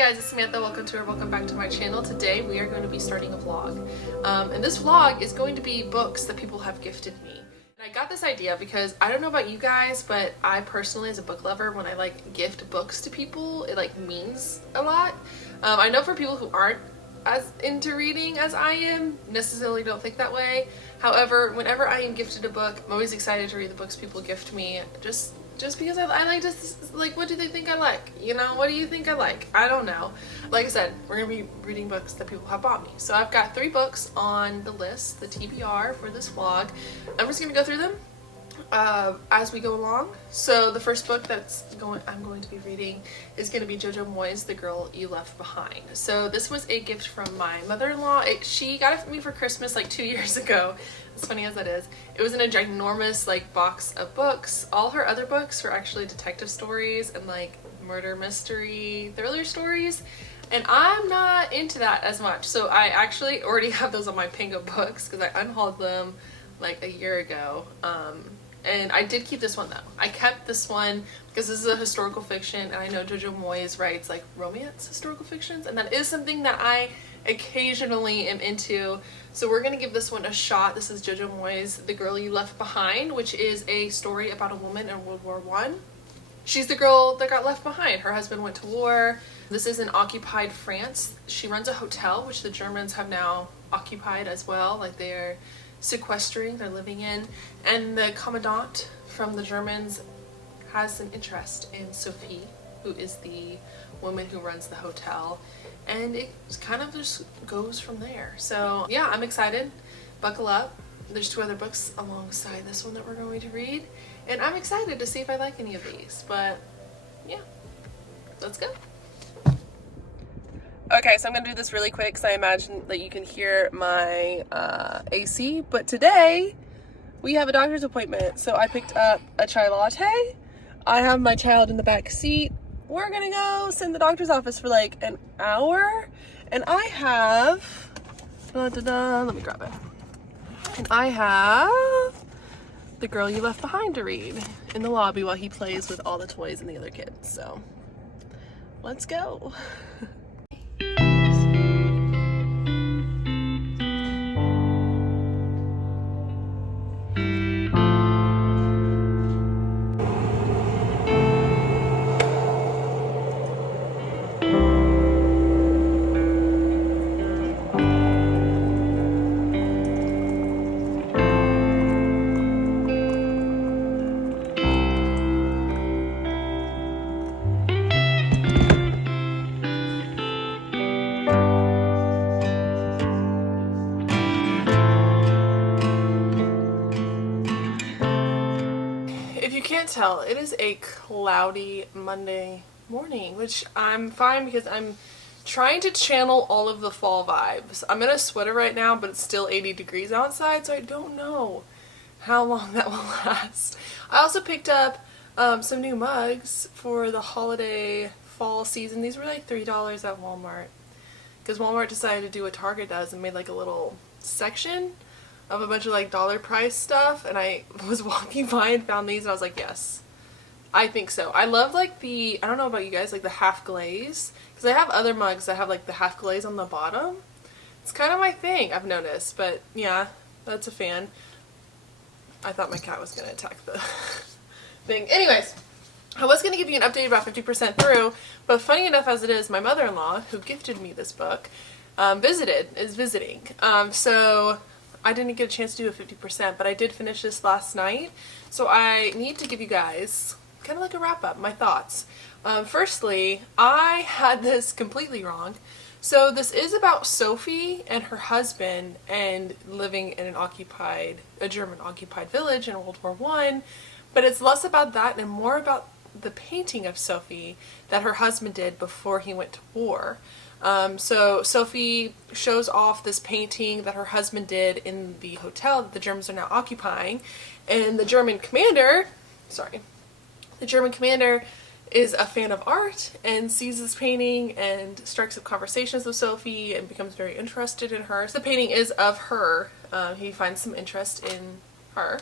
guys, it's Samantha. Welcome back to my channel. Today we are going to be starting a vlog. And this vlog is going to be books that people have gifted me. And I got this idea because I don't know about you guys, but I personally, as a book lover, when I like gift books to people, it like means a lot. I know for people who aren't as into reading as I am, necessarily don't think that way. However, whenever I am gifted a book, I'm always excited to read the books people gift me. Just because I like just like, what do they think I like? You know, what do you think I like? I don't know. Like I said, we're gonna be reading books that people have bought me. So I've got 3 books on the list, the TBR for this vlog. I'm just gonna go through them as we go along. So the first book I'm going to be reading is going to be Jojo Moyes' The Girl You Left Behind. So this was a gift from my mother-in-law. She got it for me for Christmas like 2 years ago. As funny as that is. It was in a ginormous like box of books. All her other books were actually detective stories and like murder mystery thriller stories. And I'm not into that as much. So I actually already have those on my Pango books because I unhauled them like a year ago. And I did keep this one though. I kept this one because this is a historical fiction, and I know Jojo Moyes writes like romance historical fictions, and that is something that I occasionally am into. So we're gonna give this one a shot. This is Jojo Moyes' The Girl You Left Behind, which is a story about a woman in World War I. She's the girl that got left behind. Her husband went to war. This is in occupied France. She runs a hotel, which the Germans have now occupied as well. Like they're sequestering, they're living in, and the commandant from the Germans has an interest in Sophie, who is the woman who runs the hotel, and it kind of just goes from there. So yeah, I'm excited. Buckle up. There's 2 other books alongside this one that we're going to read, and I'm excited to see if I like any of these. But yeah, let's go. Okay, so I'm going to do this really quick because I imagine that you can hear my AC, but today we have a doctor's appointment, so I picked up a chai latte. I have my child in the back seat. We're going to go sit in the doctor's office for like an hour, and I have, let me grab it, and I have The Girl You Left Behind to read in the lobby while he plays with all the toys and the other kids, so let's go. Can't tell, it is a cloudy Monday morning, which I'm fine because I'm trying to channel all of the fall vibes. I'm in a sweater right now, but it's still 80 degrees outside, so I don't know how long that will last. I also picked up some new mugs for the holiday fall season. These were like $3 at Walmart because Walmart decided to do what Target does and made like a little section of a bunch of like dollar price stuff, and I was walking by and found these, and I was like, yes, I think so. I love like the, I don't know about you guys, like the half glaze, because I have other mugs that have like the half glaze on the bottom. It's kind of my thing, I've noticed, but yeah, that's a fan. I thought my cat was gonna attack the thing. Anyways, I was gonna give you an update about 50% through, but funny enough as it is, my mother-in-law, who gifted me this book, is visiting. So I didn't get a chance to do a 50%, but I did finish this last night, so I need to give you guys kind of like a wrap-up, my thoughts. Firstly, I had this completely wrong. So this is about Sophie and her husband and living in a German-occupied village in World War I, but it's less about that and more about the painting of Sophie that her husband did before he went to war. So Sophie shows off this painting that her husband did in the hotel that the Germans are now occupying, and the German commander is a fan of art and sees this painting and strikes up conversations with Sophie and becomes very interested in her. So the painting is of her. He finds some interest in her.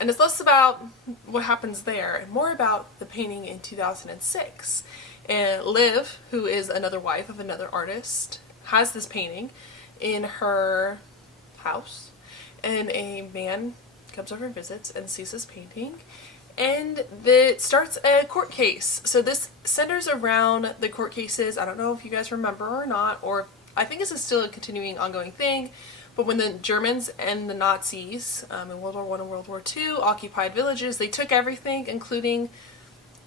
And it's less about what happens there and more about the painting in 2006. And Liv, who is another wife of another artist, has this painting in her house, and a man comes over and visits and sees this painting, and it starts a court case. So this centers around the court cases. I don't know if you guys remember or not, or I think this is still a continuing ongoing thing, but when the Germans and the Nazis in World War I and World War II occupied villages, they took everything, including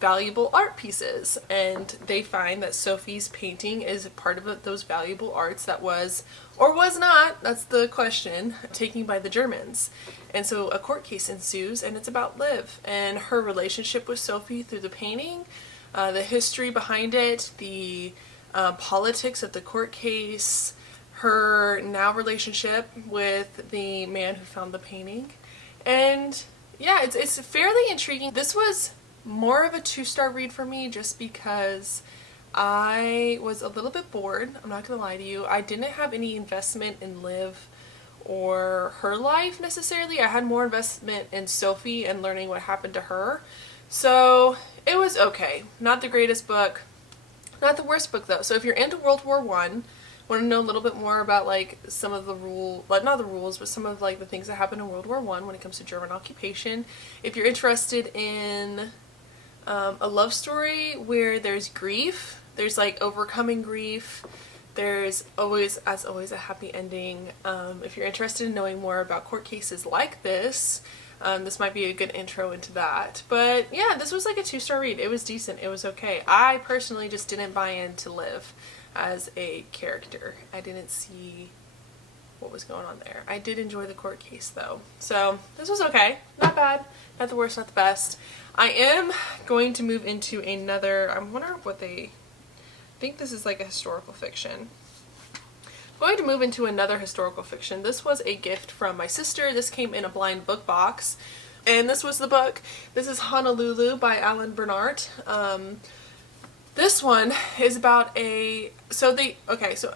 valuable art pieces, and they find that Sophie's painting is part of those valuable arts that was, or was not, that's the question, taken by the Germans. And so a court case ensues, and it's about Liv and her relationship with Sophie through the painting, the history behind it, the politics of the court case, her now relationship with the man who found the painting. And yeah, it's fairly intriguing. This was more of a 2-star read for me just because I was a little bit bored. I'm not gonna lie to you. I didn't have any investment in Liv or her life necessarily. I had more investment in Sophie and learning what happened to her. So it was okay. Not the greatest book. Not the worst book though. So if you're into World War I, want to know a little bit more about like some of the not the rules, but some of like the things that happened in World War I when it comes to German occupation. If you're interested in a love story where there's grief, there's like overcoming grief, there's always, as always, a happy ending. If you're interested in knowing more about court cases like this, this might be a good intro into that. But yeah, this was like a 2-star read. It was decent. It was okay. I personally just didn't buy into Liv as a character. I didn't see what was going on there. I did enjoy the court case though. So this was okay. Not bad. Not the worst, not the best. I am going to move into another, I wonder what I think this is like a historical fiction. I'm going to move into another historical fiction. This was a gift from my sister. This came in a blind book box, and this was the book. This is Honolulu by Alan Bernhardt. This one is about so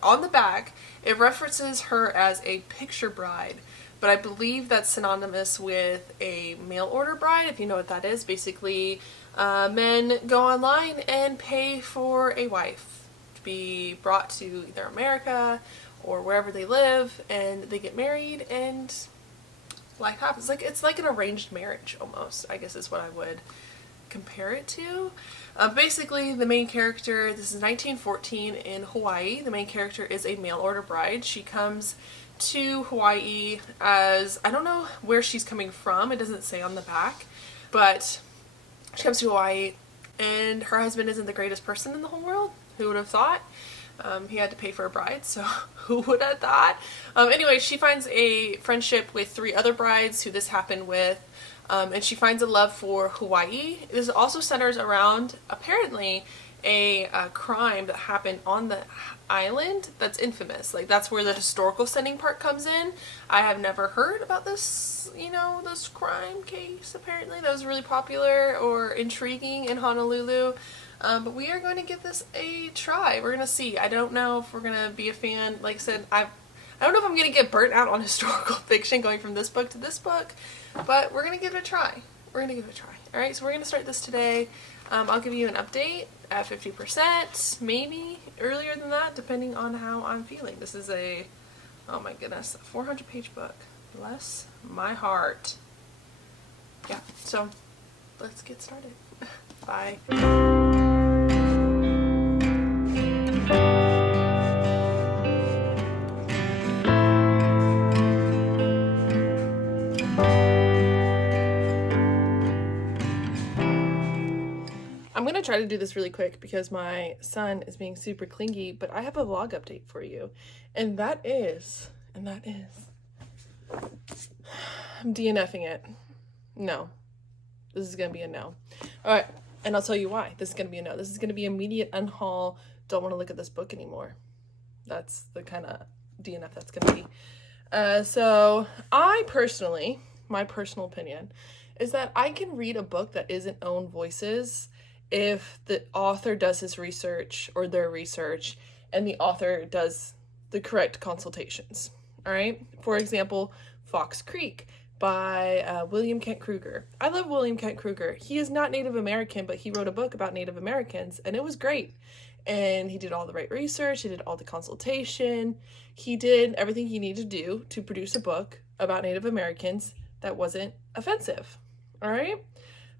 on the back it references her as a picture bride, but I believe that's synonymous with a mail order bride, if you know what that is. Basically, men go online and pay for a wife to be brought to either America or wherever they live, and they get married and life happens. It's like an arranged marriage almost, I guess is what I would compare it to. Basically, the main character, this is 1914 in Hawaii. The main character is a mail order bride. She comes to Hawaii as, I don't know where she's coming from, it doesn't say on the back, but she comes to Hawaii and her husband isn't the greatest person in the whole world. Who would have thought? He had to pay for a bride, so who would have thought? Anyway, she finds a friendship with 3 other brides who this happened with, and she finds a love for Hawaii. This also centers around, apparently, a crime that happened on the island that's infamous. Like, that's where the historical setting part comes in. I have never heard about this, this crime case, apparently, that was really popular or intriguing in Honolulu. But we are going to give this a try. We're going to see. I don't know if we're going to be a fan. Like I said, I don't know if I'm going to get burnt out on historical fiction going from this book to this book, but we're going to give it a try. We're going to give it a try. Alright, so we're going to start this today. I'll give you an update at 50%, maybe earlier than that, depending on how I'm feeling. This is oh my goodness, a 400-page book. Bless my heart. Yeah, so let's get started. Bye. I'm gonna try to do this really quick because my son is being super clingy, but I have a vlog update for you, and that is, I'm DNFing it. No. This is gonna be a no. Alright, and I'll tell you why. This is gonna be a no. This is gonna be immediate unhaul, don't want to look at this book anymore. That's the kind of DNF that's gonna be. So I personally, my personal opinion, is that I can read a book that isn't own voices if the author does his research or their research and the author does the correct consultations. All right. For example, Fox Creek. by William Kent Kruger. I love William Kent Kruger. He is not Native American, but he wrote a book about Native Americans, and it was great. And he did all the right research, he did all the consultation, he did everything he needed to do to produce a book about Native Americans that wasn't offensive. All right?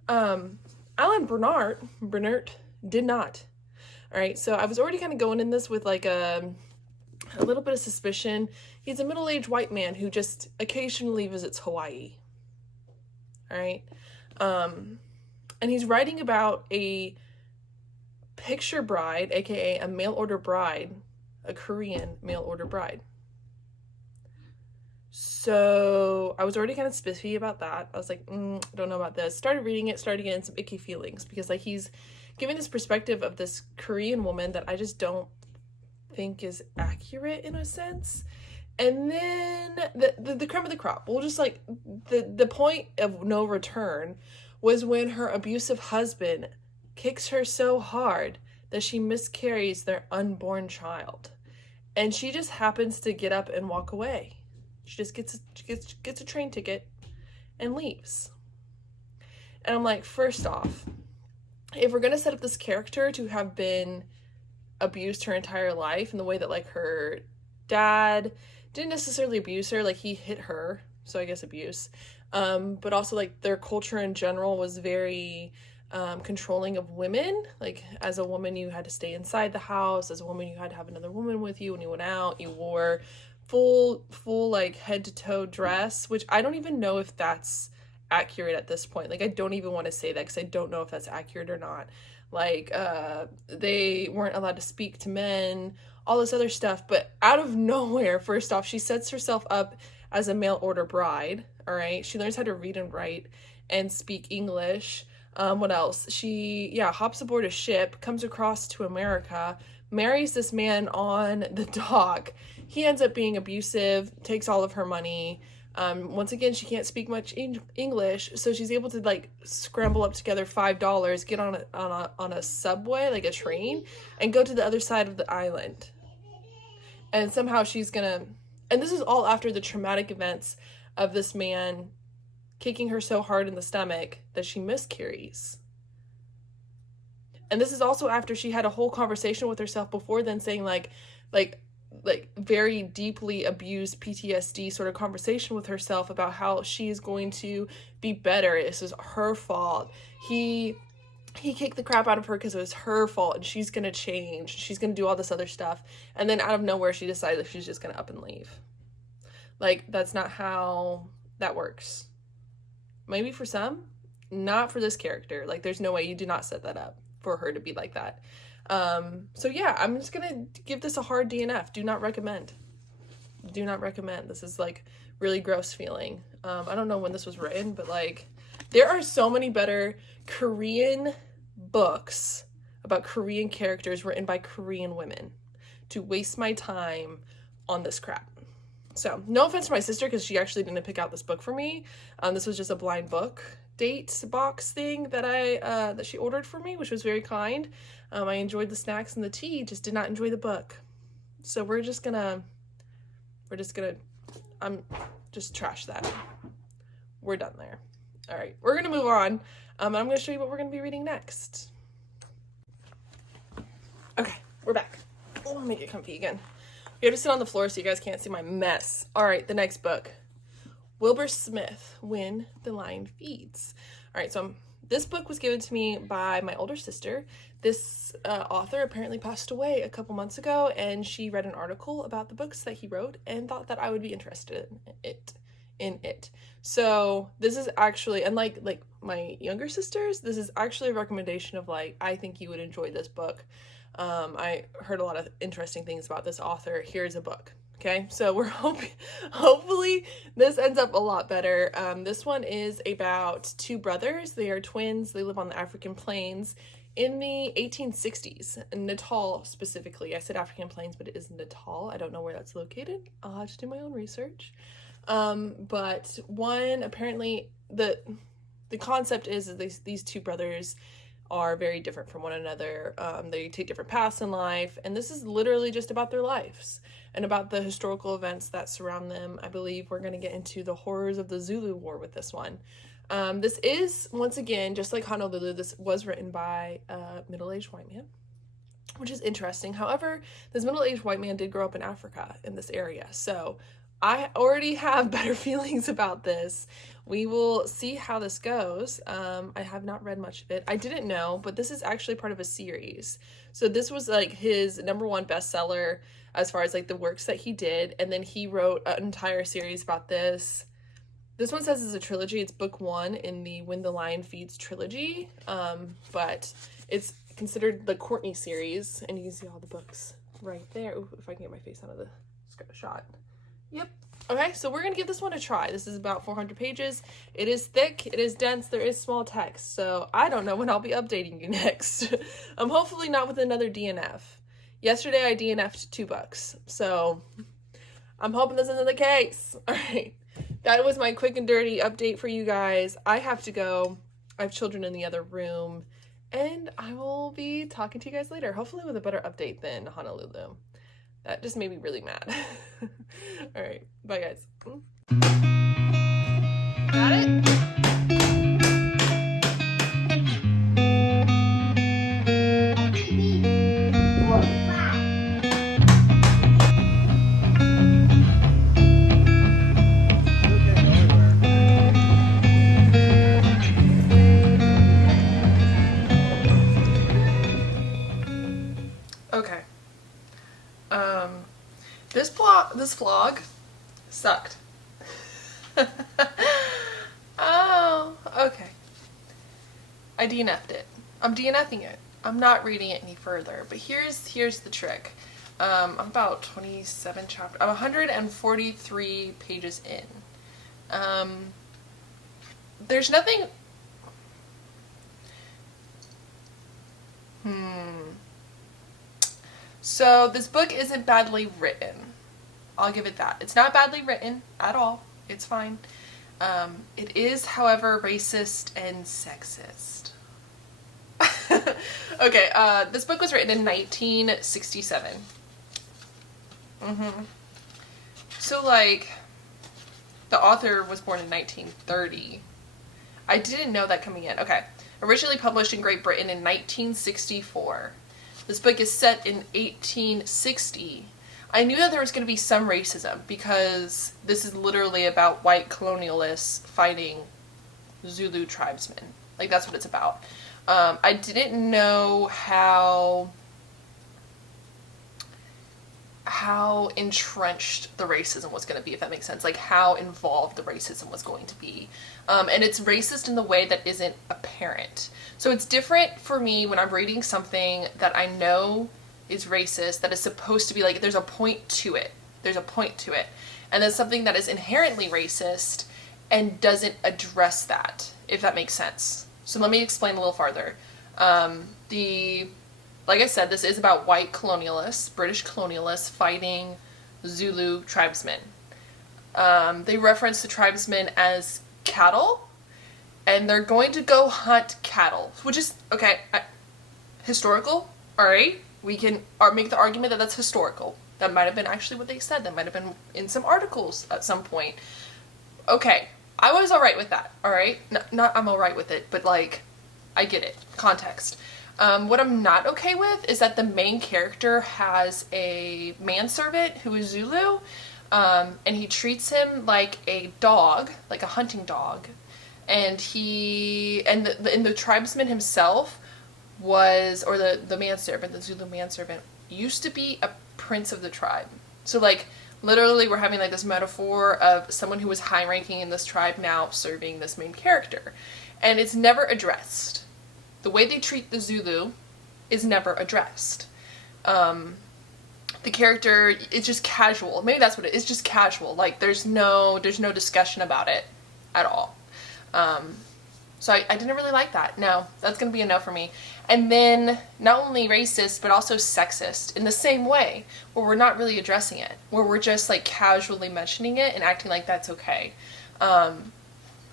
Alan Bernert did not. All right, so I was already kind of going in this with like a little bit of suspicion. He's a middle-aged white man who just occasionally visits Hawaii. All right, and he's writing about a picture bride, aka a mail order bride, a Korean mail order bride. So I was already kind of spiffy about that. I was like, I don't know about this. Started reading it, started getting some icky feelings because like he's giving his perspective of this Korean woman that I just don't think is accurate in a sense. And then the creme of the crop, we'll just like the point of no return was when her abusive husband kicks her so hard that she miscarries their unborn child, and she just happens to get up and walk away. She just gets a train ticket and leaves. And I'm like, first off, if we're gonna set up this character to have been abused her entire life in the way that like her dad didn't necessarily abuse her, like he hit her, so I guess abuse, but also like their culture in general was very controlling of women. Like as a woman you had to stay inside the house, as a woman you had to have another woman with you when you went out, you wore full like head to toe dress, which I don't even know if that's accurate at this point. Like I don't even want to say that because I don't know if that's accurate or not. Like they weren't allowed to speak to men, all this other stuff. But out of nowhere, first off, she sets herself up as a mail order bride. All right, she learns how to read and write and speak English. What else? She hops aboard a ship, comes across to America, marries this man on the dock. He ends up being abusive, takes all of her money. Once again, she can't speak much English, so she's able to like scramble up together $5, get on a subway, like a train, and go to the other side of the island. And somehow she's gonna, and this is all after the traumatic events of this man kicking her so hard in the stomach that she miscarries. And this is also after she had a whole conversation with herself before then saying like very deeply abused PTSD sort of conversation with herself about how she's going to be better. This is her fault. He kicked the crap out of her because it was her fault and she's going to change. She's going to do all this other stuff. And then out of nowhere, she decided she's just going to up and leave. Like, that's not how that works. Maybe for some, not for this character. Like, there's no way, you do not set that up for her to be like that. So yeah, I'm just gonna give this a hard DNF. Do not recommend. Do not recommend. This is like really gross feeling. I don't know when this was written, but like there are so many better Korean books about Korean characters written by Korean women to waste my time on this crap. So no offense to my sister because she actually didn't pick out this book for me. This was just a blind book date box thing that that she ordered for me, which was very kind. I enjoyed the snacks and the tea, just did not enjoy the book. So we're just gonna just trash that. We're done there. All right, we're gonna move on. I'm gonna show you what we're gonna be reading next. Okay, we're back. Oh, let me get comfy again. We have to sit on the floor so you guys can't see my mess. All right, the next book. Wilbur Smith, When the Lion Feeds. All right, so this book was given to me by my older sister. This author apparently passed away a couple months ago, and she read an article about the books that he wrote and thought that I would be interested in it. So this is actually, unlike like my younger sisters, this is actually a recommendation of like, I think you would enjoy this book. I heard a lot of interesting things about this author. Here's a book. Okay, so we're hopefully this ends up a lot better. This one is about two brothers. They are twins. They live on the African plains in the 1860s, Natal specifically. I said African plains, but it is Natal. I don't know where that's located. I'll have to do my own research. But one, apparently, the concept is these two brothers are very different from one another. They take different paths in life, and this is literally just about their lives and about the historical events that surround them. I believe we're going to get into the horrors of the Zulu War with this one. This is, once again, just like Honolulu, this was written by a middle-aged white man, which is interesting. However, this middle-aged white man did grow up in Africa, in this area, so I already have better feelings about this. We will see how this goes. I have not read much of it. I didn't know, but this is actually part of a series. So this was like his #1 bestseller as far as like the works that he did, and then he wrote an entire series about this. This one says it's a trilogy. It's book 1 in the When the Lion Feeds trilogy, but it's considered the Courtney series, and you can see all the books right there. Ooh, if I can get my face out of the shot. Yep. Okay, so we're going to give this one a try. This is about 400 pages. It is thick, it is dense, there is small text, so I don't know when I'll be updating you next. Hopefully not with another DNF. Yesterday I DNF'd 2 books, so I'm hoping this isn't the case. Alright, that was my quick and dirty update for you guys. I have to go. I have children in the other room, and I will be talking to you guys later, hopefully with a better update than Honolulu. That just made me really mad. All right, bye guys. Got it? Okay. This vlog sucked. Oh, okay. I DNF'd it. I'm DNFing it. I'm not reading it any further. But here's the trick. I'm about 27 chapters. I'm 143 pages in. There's nothing. So this book isn't badly written. I'll give it that. It's not badly written at all. It's fine. It is, however, racist and sexist. Okay, this book was written in 1967. So, like, the author was born in 1930. I didn't know that coming in. Okay. Originally published in Great Britain in 1964. This book is set in 1860. I knew that there was going to be some racism because this is literally about white colonialists fighting Zulu tribesmen. Like, that's what it's about. I didn't know how entrenched the racism was going to be, if that makes sense. Like, how involved the racism was going to be. And it's racist in the way that isn't apparent. So it's different for me when I'm reading something that I know is racist, that is supposed to be like, there's a point to it. There's a point to it. And then something that is inherently racist and doesn't address that, if that makes sense. So let me explain a little farther. Like I said, this is about white colonialists, British colonialists fighting Zulu tribesmen. They reference the tribesmen as cattle, and they're going to go hunt cattle, which is, okay, historical, alright? We can make the argument that that's historical. That might have been actually what they said. That might have been in some articles at some point. Okay, I was alright with that, alright? Not I'm alright with it, but like, I get it. Context. What I'm not okay with is that the main character has a manservant who is Zulu, and he treats him like a dog, like a hunting dog, and the tribesman himself was, or the manservant, the Zulu manservant, used to be a prince of the tribe. So like, literally we're having like this metaphor of someone who was high ranking in this tribe now serving this main character, and it's never addressed. The way they treat the Zulu is never addressed. The character, it's just casual. Maybe that's what it is, just casual. Like, there's no discussion about it at all. So I didn't really like that. No, that's going to be a no for me. And then, not only racist, but also sexist in the same way, where we're not really addressing it. Where we're just, like, casually mentioning it and acting like that's okay.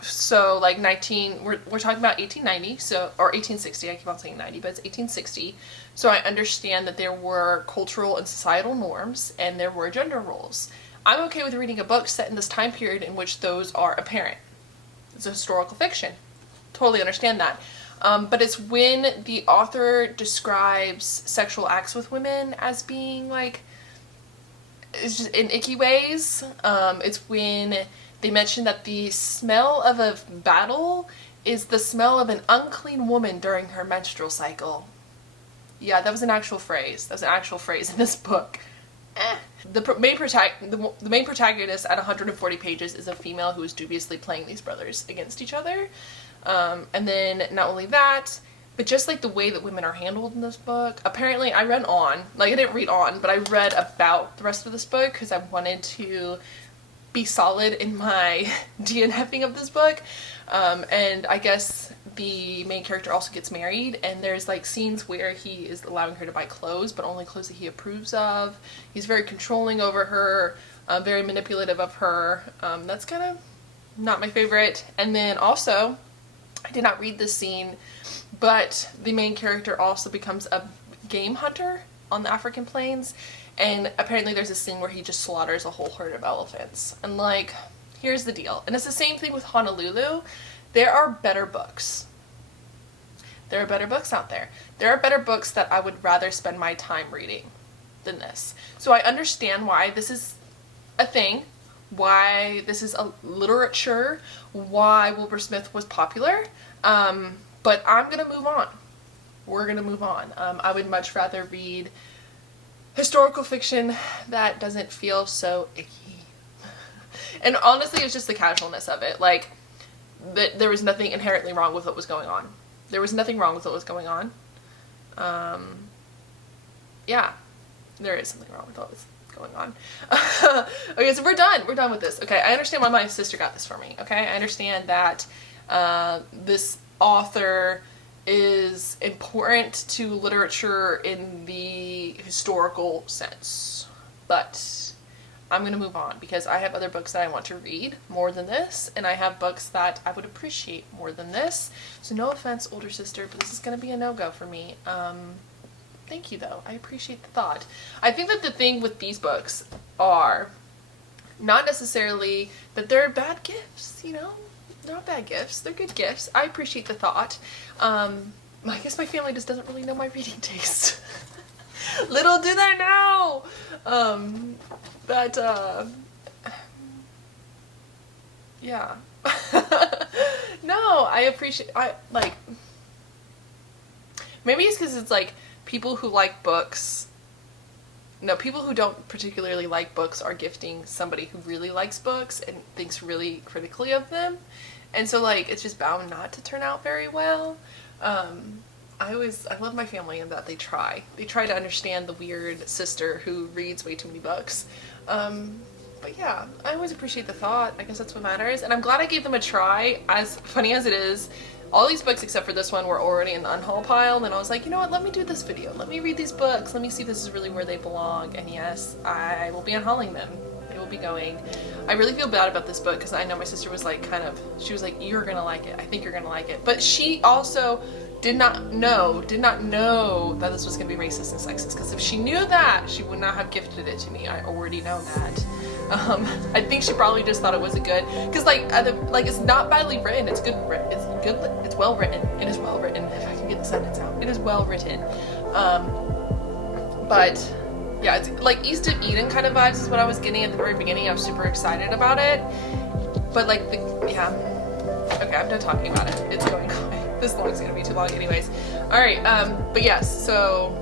So like we're talking about 1890, so, or 1860, I keep on saying 90, but it's 1860. So I understand that there were cultural and societal norms and there were gender roles. I'm okay with reading a book set in this time period in which those are apparent. It's a historical fiction. Totally understand that. But it's when the author describes sexual acts with women as being like, it's just in icky ways. It's when they mention that the smell of a battle is the smell of an unclean woman during her menstrual cycle. Yeah, that was an actual phrase. That was an actual phrase in this book. The main protagonist at 140 pages is a female who is dubiously playing these brothers against each other. And then not only that, but just like the way that women are handled in this book. Apparently I read on, like I didn't read on, but I read about the rest of this book because I wanted to be solid in my DNFing of this book. And I guess the main character also gets married, and there's like scenes where he is allowing her to buy clothes, but only clothes that he approves of. He's very controlling over her, very manipulative of her. That's kind of not my favorite. And then also, I did not read this scene, but the main character also becomes a game hunter on the African plains, and apparently there's a scene where he just slaughters a whole herd of elephants. And like, here's the deal, and it's the same thing with Honolulu. There are better books. There are better books out there. There are better books that I would rather spend my time reading than this. So I understand why this is a thing, why this is a literature, why Wilbur Smith was popular, but I'm gonna move on. We're gonna move on. I would much rather read historical fiction that doesn't feel so icky. And honestly, it's just the casualness of it. Like, there was nothing inherently wrong with what was going on. There was nothing wrong with what was going on. Yeah, there is something wrong with what was going on. Okay, so we're done. We're done with this. Okay, I understand why my sister got this for me. Okay, I understand that this author is important to literature in the historical sense, but I'm gonna move on because I have other books that I want to read more than this, and I have books that I would appreciate more than this. So no offense, older sister, but this is gonna be a no-go for me. Thank you though, I appreciate the thought. I think that the thing with these books are not necessarily that they're bad gifts, you know? They're not bad gifts, they're good gifts. I appreciate the thought. I guess my family just doesn't really know my reading taste. Little do they know! Yeah. No, I appreciate, maybe it's because it's like, people who like books, no, people who don't particularly like books are gifting somebody who really likes books and thinks really critically of them. And so like, it's just bound not to turn out very well. I love my family in that they try to understand the weird sister who reads way too many books. But yeah, I always appreciate the thought. I guess that's what matters. And I'm glad I gave them a try. As funny as it is, all these books except for this one were already in the unhaul pile, and I was like, you know what, let me do this video. Let me read these books. Let me see if this is really where they belong. And yes, I will be unhauling them. They will be going. I really feel bad about this book because I know my sister was like she was like, you're gonna like it. I think you're gonna like it. But she also did not know that this was gonna be racist and sexist, because if she knew that, she would not have gifted it to me. I already know that. I think she probably just thought it was a good, because like it's not badly written. It's good. It's well written. It is well written. If I can get the sentence out, it is well written. But yeah, it's like East of Eden kind of vibes is what I was getting at the very beginning. I was super excited about it, but like yeah. Okay, I'm done talking about it. It's going on. This vlog's gonna be too long anyways. All right, but yes, so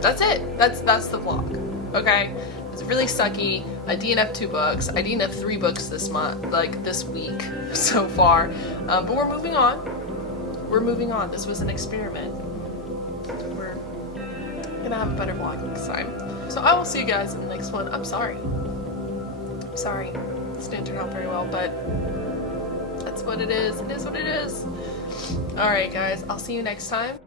that's it. That's the vlog. Okay, it's really sucky. I DNF'd 2 books. I DNF'd 3 books this month, like this week so far. But we're moving on. We're moving on. This was an experiment. We're gonna have a better vlog next time. So I will see you guys in the next one. I'm sorry. I'm sorry. This didn't turn out very well, but that's what it is. It is what it is. Alright guys, I'll see you next time.